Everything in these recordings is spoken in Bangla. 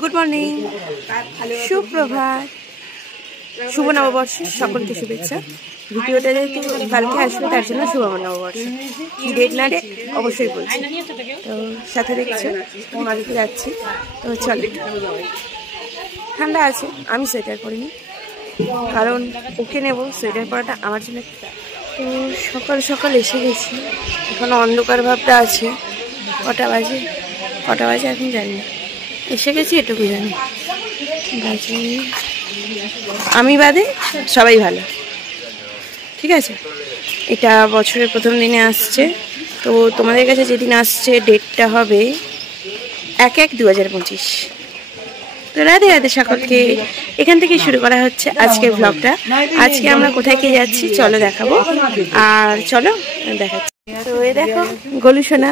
গুড মর্নিং, সুপ্রভাত, শুভ নববর্ষ, সকলকে শুভেচ্ছা। ভিডিওটা যেহেতু কালকে আসবে তার জন্য শুভ নববর্ষ। কি ডেট না ডেট অবশ্যই বলছি। তো সাথে দেখছো মালিকে যাচ্ছি। তো চলো, ঠান্ডা আছে, আমি সোয়েটার পরিনি কারণ ওকে নেবো। সোয়েটার পরাটা আমার জন্য। তো সকাল সকাল এসে গেছি, এখন অন্ধকার ভাবটা আছে। কটা বাজে এখন জানি না, এসে গেছি এটুকু জানি। বাজে আমি বাদে সবাই ভালো, ঠিক আছে। এটা বছরের প্রথম দিনে আসছে, তো তোমাদের কাছে যেদিন আসছে ডেটটা হবে 1/1/2025। তো রাধে রাধে সকলকে। এখান থেকে শুরু করা হচ্ছে আজকের ব্লগটা। আজকে আমরা কোথায় কে যাচ্ছি চলো দেখাবো, আর চলো দেখাচ্ছি। তো এই দেখো গলু সোনা,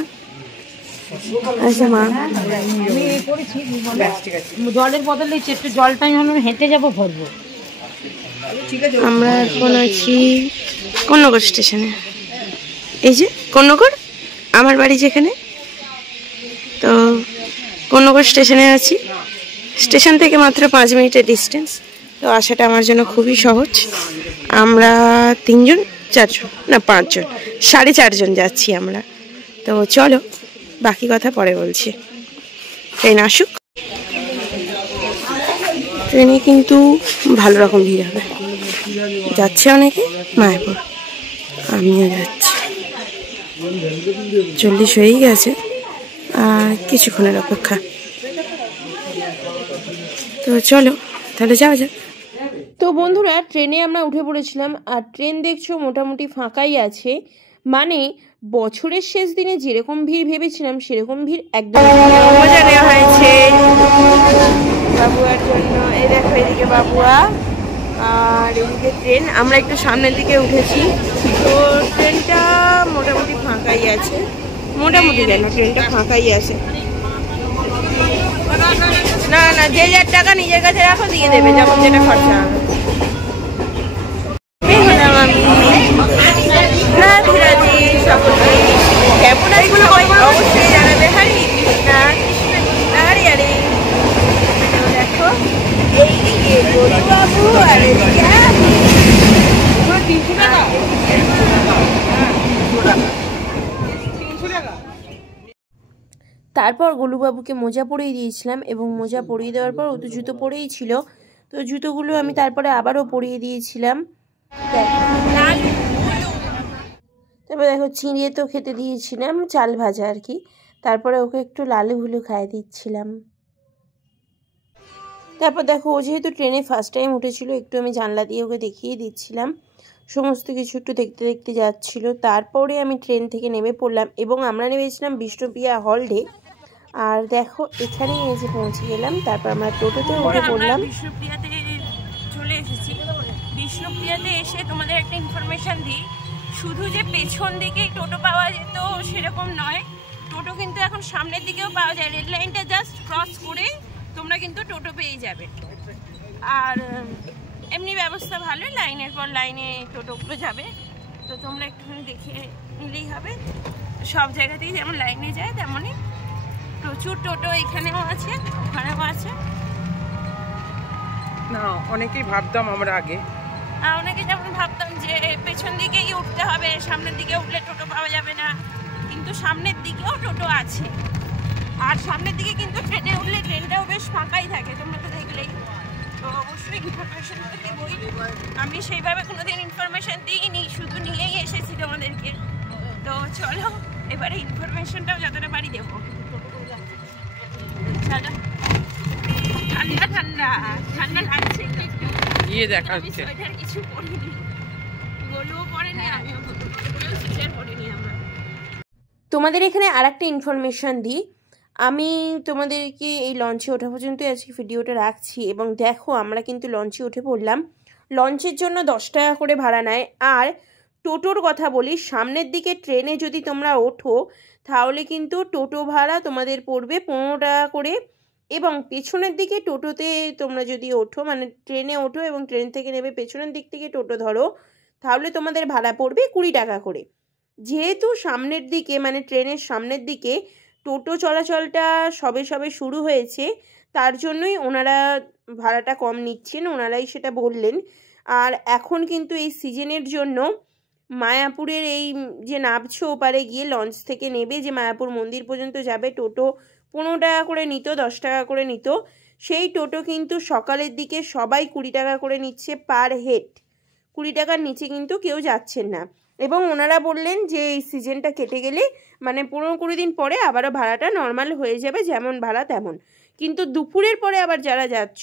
আচ্ছা মা জলের বদলে জলটা আমি হেঁটে যাবো ভরবো। আমরা এখন আছি কোন্নগর স্টেশনে। এই যে কোন্নগর আমার বাড়ি যেখানে, তো কোন্নগর স্টেশনে আছি। স্টেশন থেকে মাত্র 5 মিনিটের ডিস্টেন্স। তো আসাটা আমার জন্য খুবই সহজ। আমরা 3 জন 4 জন না 5 জন 4.5 জন যাচ্ছি আমরা। তো চলো বাকি কথা পরে বলছি, ট্রেন আসুক। ট্রেনে কিন্তু ভালো রকম ভিড় হবে। যাচ্ছে অনেকে মায়াপুর, আমিও যাচ্ছি। 40 হয়েই গেছে, আর কিছুক্ষণের অপেক্ষা। তো চলো তাহলে যাওয়া যাক। তো বন্ধুরা, ট্রেনে আমরা উঠে পড়েছিলাম, আর ট্রেন দেখছো মোটামুটি ফাঁকাই আছে। মানে বছরের শেষ দিনে যেরকম ভিড় ভেবেছিলাম সেরকম ভিড় একদম মজা নেওয়া হয়েছে বাবুয়ার জন্য। এই দেখো এদিকে বাবুয়া, আর এদিকে ট্রেন। আমরা একটু সামনের দিকে উঠেছি, তো ট্রেনটা মোটামুটি ফাঁকাই আছে। মোটামুটি কেন, ট্রেনটা ফাঁকাই আছে। না না, যে যার টাকা নিজের কাছে রাখো, দিয়ে দেবে যখন যেটা খরচা হবে। কেমন আছে সবাই অবশ্যই জানাবে। হরে কৃষ্ণা কৃষ্ণ কৃষ্ণা হরে হরে। দেখো এইদিকে বাবু, আর এদিকে তারপর গোলুবাবুকে মোজা পরিয়ে দিয়েছিলাম, এবং মোজা পরিয়ে দেওয়ার পর ও তো জুতো পরেই ছিল। তো জুতোগুলো আমি তারপরে আবারও পরিয়ে দিয়েছিলাম। তারপরে দেখো চিঁড়ে তো খেতে দিয়েছিলাম, চাল ভাজা আর কি। তারপরে ওকে একটু লালু ভুলু খাইয়ে দিচ্ছিলাম। তারপর দেখো ও যেহেতু ট্রেনে ফার্স্ট টাইম উঠেছিল, একটু আমি জানলা দিয়ে ওকে দেখিয়ে দিচ্ছিলাম। সমস্ত কিছু একটু দেখতে দেখতে যাচ্ছিল। তারপরে আমি ট্রেন থেকে নেমে পড়লাম, এবং আমরা নেমেছিলাম বিষ্ণুপ্রিয়া হলডে। আর দেখো এখানেই এসে পৌঁছে গেলাম। তারপর আমরা টোটোতে উঠে পড়লাম। বিষ্ণুপ্রিয়াতে চলে এসেছি। বিষ্ণুপ্রিয়াতে এসে তোমাদের একটা ইনফরমেশন দিই, শুধু যে পেছন দিকে টোটো পাওয়া যেত সেরকম নয়, টোটো কিন্তু এখন সামনের দিকেও পাওয়া যায়। রেড লাইনটা জাস্ট ক্রস করে তোমরা কিন্তু টোটো পেয়ে যাবে। আর এমনি ব্যবস্থা ভালো, লাইনের পর লাইনে টোটোগুলো যাবে। তো তোমরা একটুখানি দেখে নিলেই হবে। সব জায়গাতেই যেমন লাইনে যায় তেমনই প্রচুর টোটো এখানেও আছে, ওখানেও আছে। না অনেকেই ভাবতাম আমরা আগে, অনেকে যেমন ভাবতাম যে পেছন দিকেই উঠতে হবে, সামনের দিকে উঠলে টোটো পাওয়া যাবে না, কিন্তু সামনের দিকেও টোটো আছে। আর সামনের দিকে কিন্তু ট্রেনে উঠলে ট্রেনটাও বেশ ফাঁকাই থাকে, তোমরা তো দেখলেই। তো অবশ্যই ইনফরমেশন তো দেবই। আমি সেইভাবে কোনোদিন ইনফরমেশন দিইনি, শুধু নিয়েই এসেছি তোমাদেরকে। তো চলো এবারে ইনফরমেশনটাও যতটা পারি দেবো। ঠান্ডা ঠান্ডা ঠান্ডা লাগছে, ইয়ে দেখা হচ্ছে। সোয়েটার কিছু পরিনি, গোলুও পরেনি, আমিও সোয়েটার পরিনি। আমরা তোমাদের এখানে আর একটা ইনফরমেশন দিই। আমি তোমাদেরকে এই লঞ্চে ওঠা পর্যন্ত আজকে ভিডিওটা রাখছি, এবং দেখো আমরা কিন্তু লঞ্চে উঠে পড়লাম। লঞ্চের জন্য 10 টাকা করে ভাড়া নেয়। আর টোটোর কথা বলি, সামনের দিকে ট্রেনে যদি তোমরা ওঠো তাহলে কিন্তু টোটো ভাড়া তোমাদের পড়বে 15 টাকা করে, এবং পেছনের দিকে টোটোতে তোমরা যদি ওঠো, মানে ট্রেনে ওঠো এবং ট্রেন থেকে নেবে পেছনের দিক থেকে টোটো ধরো, তাহলে তোমাদের ভাড়া পড়বে 20 টাকা করে। যেহেতু সামনের দিকে মানে ট্রেনের সামনের দিকে টোটো চলাচলটা সবে সবে শুরু হয়েছে, তার জন্যই ওনারা ভাড়াটা কম নিচ্ছেন, ওনারাই সেটা বললেন। আর এখন কিন্তু এই সিজনের জন্য মায়াপুরের এই যে নামছো ওপারে গিয়ে লঞ্চ থেকে নেবে, যে মায়াপুর মন্দির পর্যন্ত যাবে, টোটো 15 টাকা করে নিত, 10 টাকা করে নিত, সেই টোটো কিন্তু সকালের দিকে সবাই 20 টাকা করে নিচ্ছে পার হেড। 20 টাকার নিচে কিন্তু কেউ যাচ্ছেন না। এবং ওনারা বললেন যে এই সিজনটা কেটে গেলে মানে 15-20 দিন পরে আবারও ভাড়াটা নর্মাল হয়ে যাবে, যেমন ভাড়া তেমন। কিন্তু দুপুরের পরে আবার যারা যাচ্ছ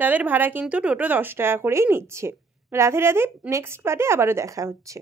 তাদের ভাড়া কিন্তু টোটো 10 টাকা করেই নিচ্ছে। রাধে রাধে, নেক্সট পার্টে আবারও দেখা হচ্ছে।